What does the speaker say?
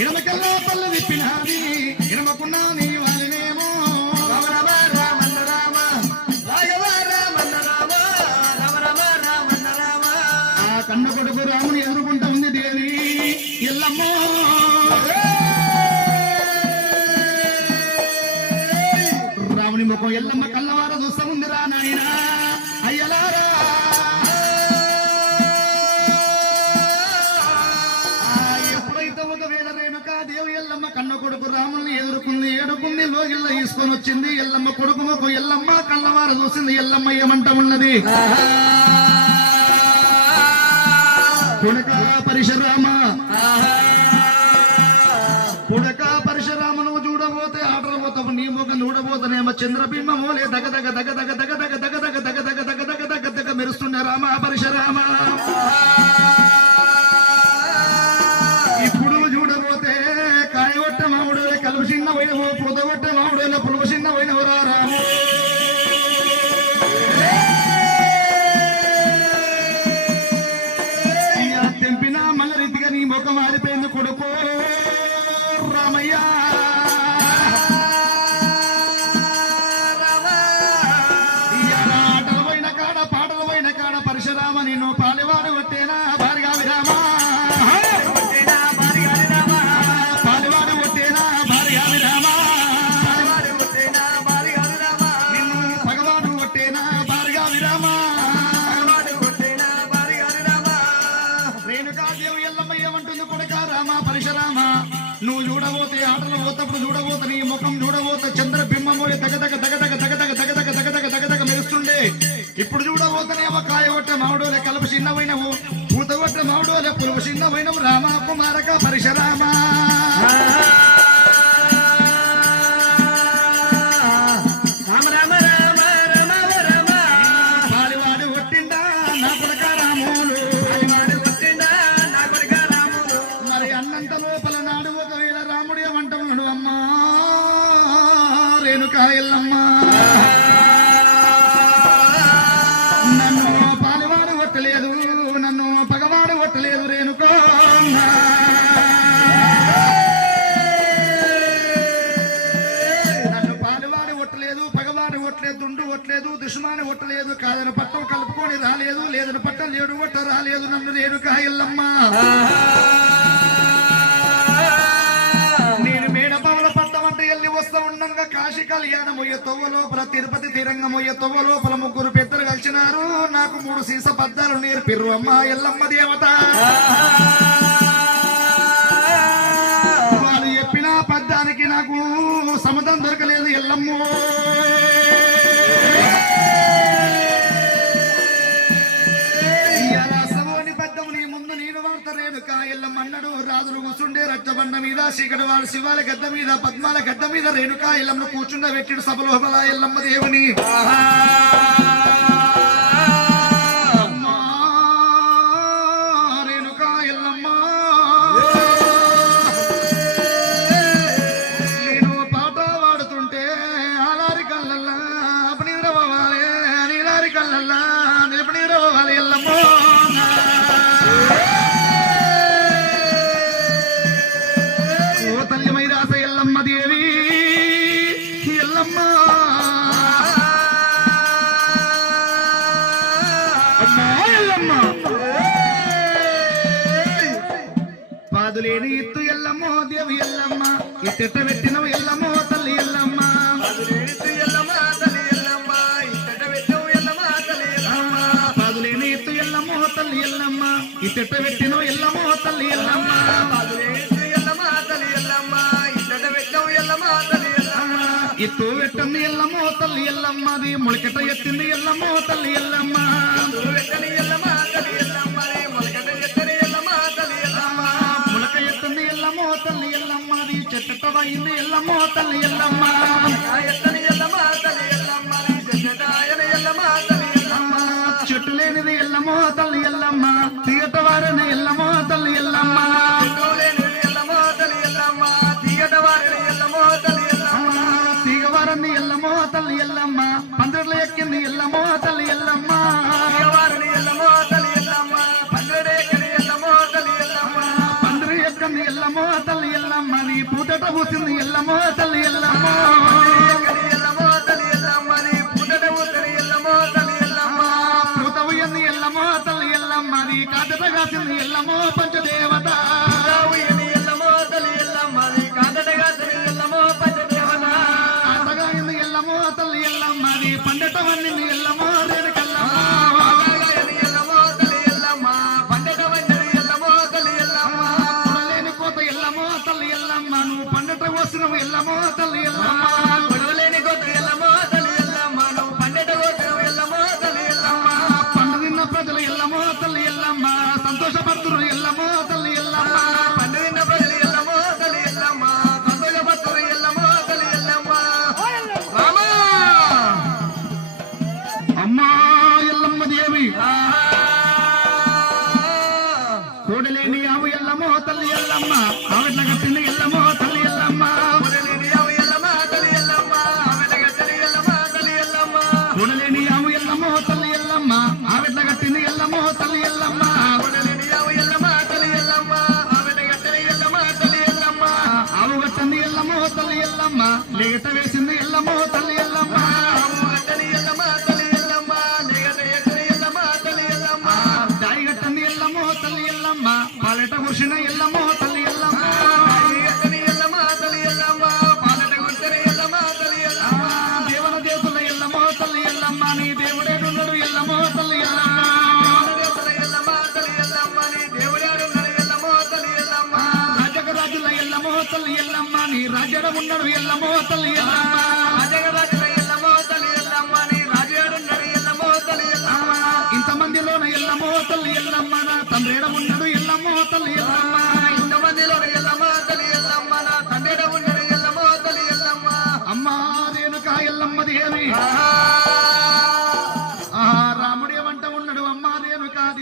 ఇరమకల్లా పల్లె విప్పినాది ఇరమకున్నా నీ వాళ్ళనేమో కన్న కొడుకు రాముని ఎదుర్కొంటా ఉంది దేవి ఇల్లమ్మో రాముని ముఖం ఎల్లమ్మ కళ్ళవార చూస్తా ఉంది రా నాయనా. వచ్చింది ఎల్లమ్మ కొడుకు ముఖం ఎల్లమ్మ కళ్ళవారు చూసింది ఎల్లమ్మ ఏమంట ఉన్నది పుడక పరిశరామ పుడక పరిశరామను చూడబోతే ఆటలు పోతావు నీ ముఖం చూడబోతనేమో చంద్రబింబమోలే దగ దగ దగ దగ దగ దగ దగ దగ దగ దగ దగ దగ దగ దగ మెరుస్తున్న రామ పరిశరామ రాత్రులు పోతప్పుడు చూడబోత నీ ముఖం చూడబోత చంద్ర బింబమూలి దగదగ దగదగ దగదగ దగదగ దగదగ దగదగ మెరుస్తుండే. ఇప్పుడు చూడబోతనే చూడబోతనేమో కాయవట్ట మామిడోలే కల పగవాడు రేణుకో నన్ను పాలివాడు కొట్టలేదు పగవాడు కొట్టలేదు దుండు కొట్టలేదు దుష్మాని ఒట్టలేదు కాదని పట్టం కలుపుకొని రాలేదు లేదని పట్ట లేడు కొట్ట రాలేదు నన్ను రేణుకా కాశీ కాశీ కళ్యాణమయ్య తొవ్వ లోపల తిరుపతి తిరంగమయ్య తొవ్వ లోపల ముగ్గురు పెద్దలు కలిసినారు. నాకు మూడు సీస పద్దాలు నేర్పిర్రు అమ్మ ఎల్లమ్మ దేవత. వాళ్ళు చెప్పిన పద్దానికి నాకు సమతం దొరకలేదు ఎల్లమ్మో. కూర్చుండే మీద శిఖడు శివాల గద్ద మీద పద్మాల గద్ద మీద రేణుకా ఎల్లమ్మను కూర్చుండ పెట్టిడు సభలో ఎల్లమ్మ దేవుని. పాదులేని ఎత్తు ఎల్లమ్మో దేవి ఎల్లమ్మ. ఎత్తెత్త పెట్టినవి ఎల్లమ్మో తల్లి ఎల్లమ్మ. పాదులేని ఎత్తు ఎల్లమ్మో తల్లి ఎల్లమ్మ. ఇత్తెట్ట పెట్టినవి ఇత్తు పెట్టింది ఎల్లమ్మో తల్లి ఎల్లమ్మ అది ములకట ఎత్తింది ఎల్లమ్మో తల్లి ఎల్లమ్మ. ములక ఎత్తింది ఎల్లమ్మో తల్లి ఎల్లమ్మ అది చెట్టు ఎల్లమ్మో తల్లి ఎల్లమ్మ. ఎత్తని ఎల్లమ్మ పుట్ట పోతుంది ఎల్లమ్మ తల్లి ఎల్లమ్మ. పూతవు ఎన్ని ఎల్లమ్మ తల్లి ఎల్లమ్మ. నీ కాదట కాసింది ఎల్లమ్మ పంచ ఎల్లమ్మ తల్లి ఎల్లమ్మ. లేట వేసింది ఎల్లమ్మ తల్లి ఎల్లమ్మ. నీ రాజడ ఉన్నాడు ఎల్లమ్మో తల్లి ఇంతమందిలోన ఎల్లమ్మో తల్లి ఎల్లమ్మ. నా ఉన్నాడు ఎల్లమ్మో తల్లి ఎల్లమ్మ.